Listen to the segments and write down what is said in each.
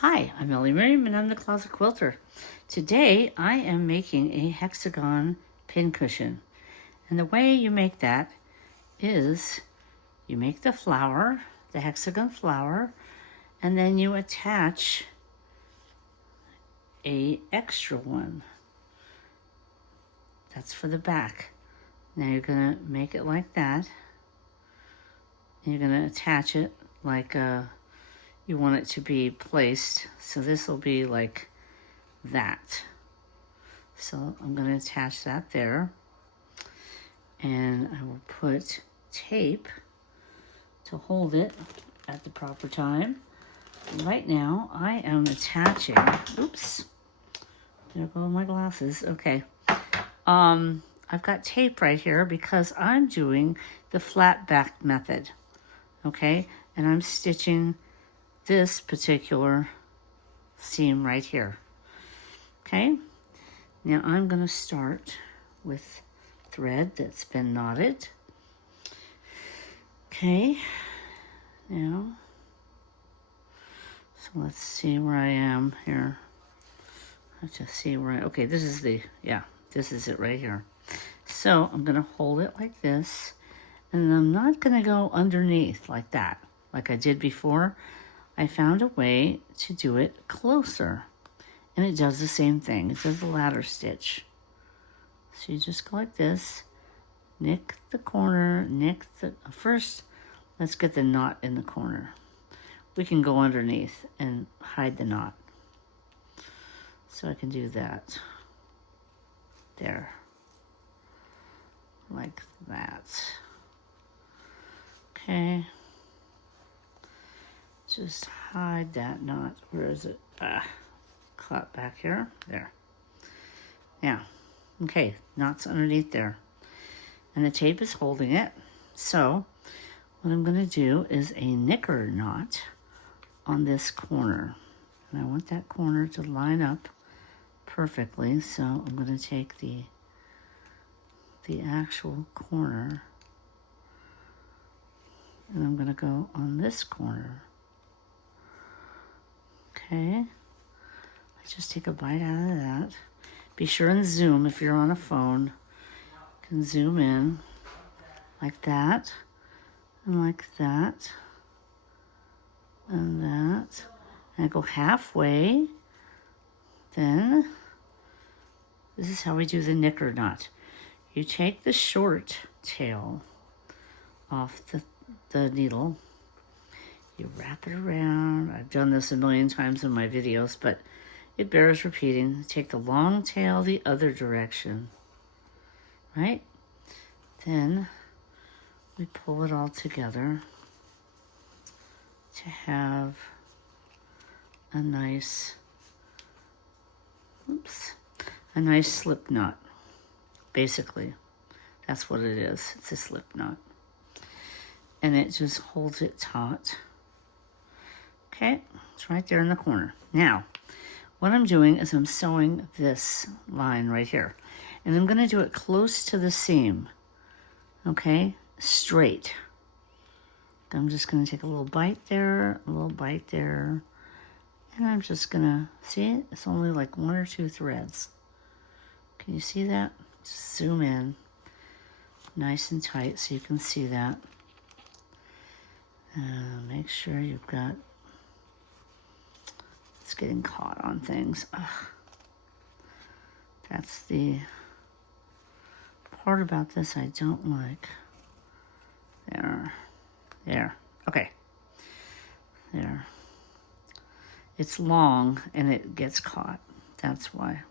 Hi, I'm Ellie Miriam and I'm the Closet Quilter. Today I am making a hexagon pincushion. And the way you make that is you make the flower, the hexagon flower, and then you attach a extra one. That's for the back. Now you're going to make it like that. And you're going to attach it like you want it to be placed. So this will be like that. So I'm going to attach that there. And I will put tape to hold it at the proper time. Right now I am attaching, oops, there go my glasses. Okay. I've got tape right here because I'm doing the flat back method. Okay. And I'm stitching this particular seam right here. Okay. Now I'm going to start with thread that's been knotted. Okay. Now, so let's see where I am here. Let's just see where okay, this is this is it right here. So I'm going to hold it like this, and I'm not going to go underneath like that, like I did before. I found a way to do it closer, and it does the same thing. It does the ladder stitch. So you just go like this, nick the corner, first let's get the knot in the corner. We can go underneath and hide the knot. So I can do that. There. Like that. Okay. Just hide that knot. Where is it? Caught back here. There. Now, okay, knot's underneath there. And the tape is holding it. So, what I'm going to do is a knicker knot on this corner. And I want that corner to line up perfectly. So, I'm going to take the actual corner and I'm going to go on this corner. Okay, let's just take a bite out of that. Be sure and zoom if you're on a phone. You can zoom in like that, and like that, and that. And I go halfway. Then, this is how we do the knicker knot. You take the short tail off the needle. You wrap it around. I've done this a million times in my videos, but it bears repeating. Take the long tail the other direction, right? Then we pull it all together to have a nice, a nice slip knot. Basically, that's what it is. It's a slip knot. And it just holds it taut. Okay, it's right there in the corner. Now, what I'm doing is I'm sewing this line right here. And I'm going to do it close to the seam. Okay, straight. I'm just going to take a little bite there, a little bite there. And I'm just going to, see it? It's only like 1 or 2 threads. Can you see that? Just zoom in nice and tight so you can see that. Make sure you've got, it's getting caught on things. Ugh. That's the part about this I don't like. There, okay, there. It's long and it gets caught, that's why.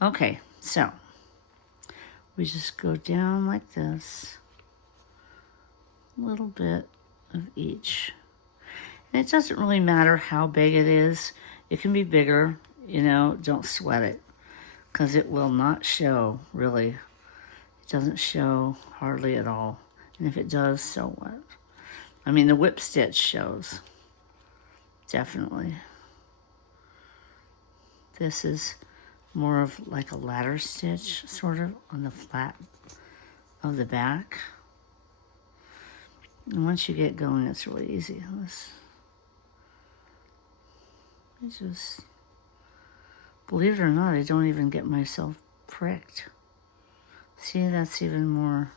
Okay, so we just go down like this, a little bit of each. And it doesn't really matter how big it is. It can be bigger, you know, don't sweat it because it will not show, really. It doesn't show hardly at all. And if it does, so what? I mean, the whip stitch shows, definitely. This is more of like a ladder stitch, sort of, on the flat of the back. And once you get going, it's really easy. I just, believe it or not, I don't even get myself pricked. See, that's even more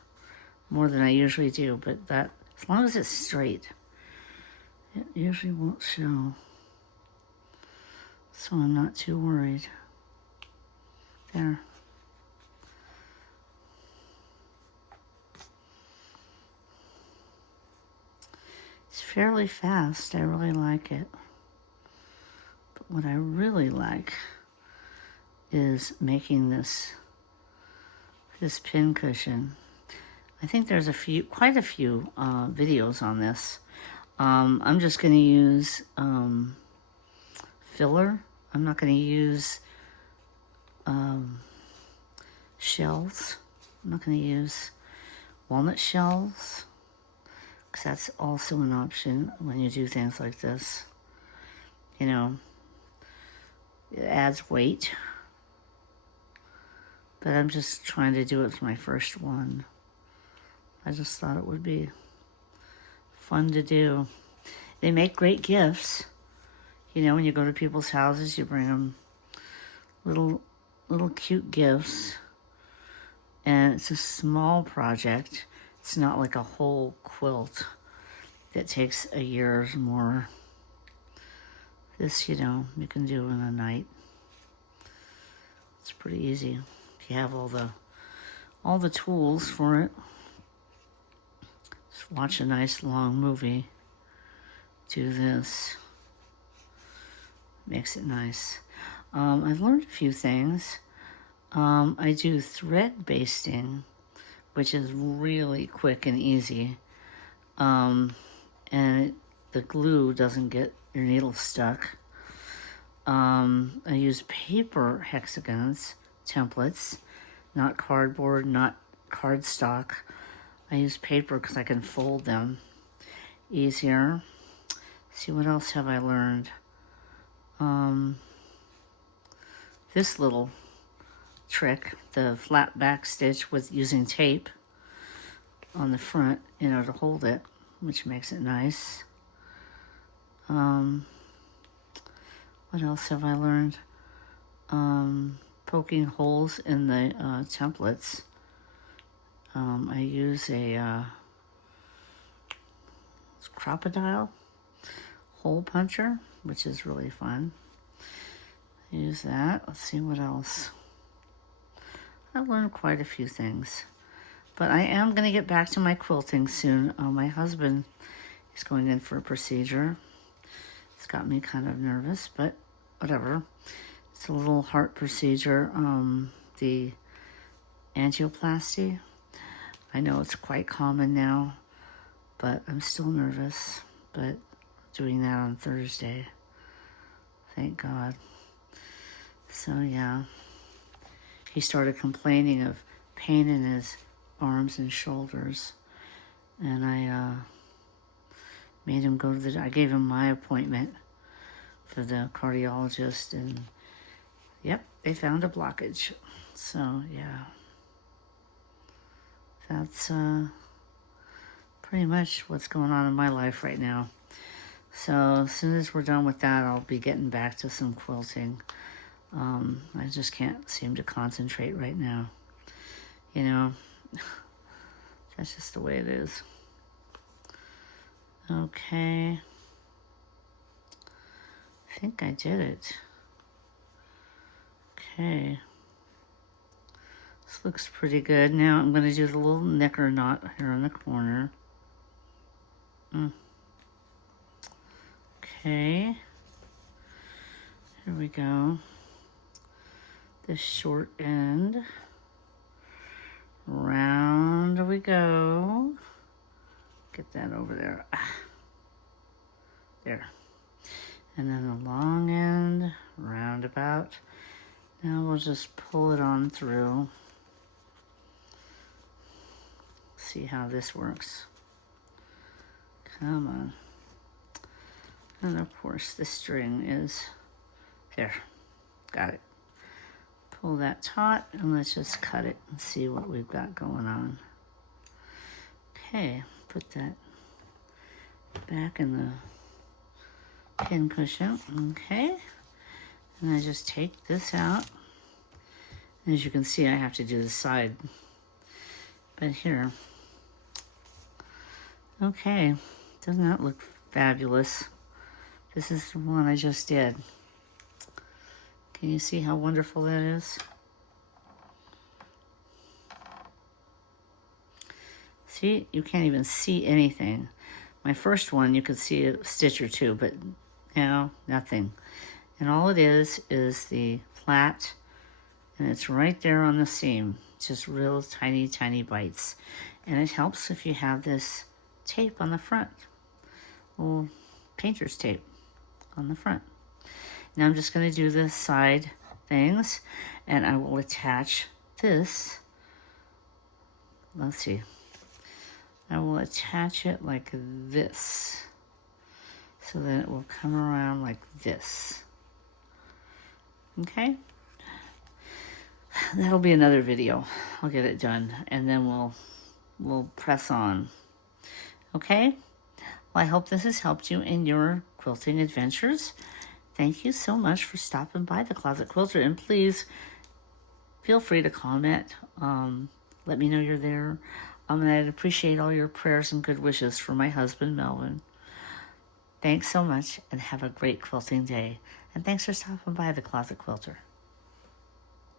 than I usually do, but that, as long as it's straight, it usually won't show. So I'm not too worried. There. It's fairly fast. I really like it. But what I really like is making this pincushion. I think there's quite a few videos on this. I'm just going to use filler. I'm not going to use shells. I'm not going to use walnut shells, because that's also an option when you do things like this. You know, it adds weight. But I'm just trying to do it for my first one. I just thought it would be fun to do. They make great gifts. You know, when you go to people's houses, you bring them little cute gifts. And it's a small project. It's not like a whole quilt that takes a year or more. This, you know, you can do in a night. It's pretty easy if you have all the tools for it. Just watch a nice long movie. Do this. Makes it nice. I've learned a few things. I do thread basting, which is really quick and easy. And the glue doesn't get your needle stuck. I use paper hexagons, templates, not cardboard, not cardstock. I use paper because I can fold them easier. See, what else have I learned? This little trick, the flat back stitch with using tape on the front, you know, to hold it, which makes it nice. What else have I learned? Poking holes in the templates. I use a crocodile hole puncher, which is really fun. Use that. Let's see what else. I've learned quite a few things. But I am going to get back to my quilting soon. My husband is going in for a procedure. It's got me kind of nervous, but whatever. It's a little heart procedure, the angioplasty. I know it's quite common now, but I'm still nervous. But doing that on Thursday. Thank God. So yeah, he started complaining of pain in his arms and shoulders, and I made him go to I gave him my appointment for the cardiologist, and yep, they found a blockage. So yeah, that's pretty much what's going on in my life right now. So as soon as we're done with that, I'll be getting back to some quilting. I just can't seem to concentrate right now. You know, that's just the way it is. Okay. I think I did it. Okay. This looks pretty good. Now I'm going to do the little knicker knot here in the corner. Okay. Here we go. This short end. Round we go. Get that over there. There. And then the long end, roundabout. Now we'll just pull it on through. See how this works. Come on. And of course the string is there. Got it. Pull that taut and let's just cut it and see what we've got going on. Okay, put that back in the pincushion. Okay. And I just take this out. As you can see, I have to do the side. But here. Okay. Doesn't that look fabulous? This is the one I just did. Can you see how wonderful that is? See, you can't even see anything. My first one, you could see a stitch or two, but now nothing. And all it is the flat, and it's right there on the seam. Just real tiny, tiny bites. And it helps if you have this tape on the front. Little painter's tape on the front. Now I'm just going to do the side things, and I will attach this. Let's see. I will attach it like this, so then it will come around like this. Okay? That'll be another video. I'll get it done, and then we'll press on. Okay? Well, I hope this has helped you in your quilting adventures. Thank you so much for stopping by the Closet Quilter, and please feel free to comment. Let me know you're there. And I'd appreciate all your prayers and good wishes for my husband, Melvin. Thanks so much, and have a great quilting day. And thanks for stopping by the Closet Quilter.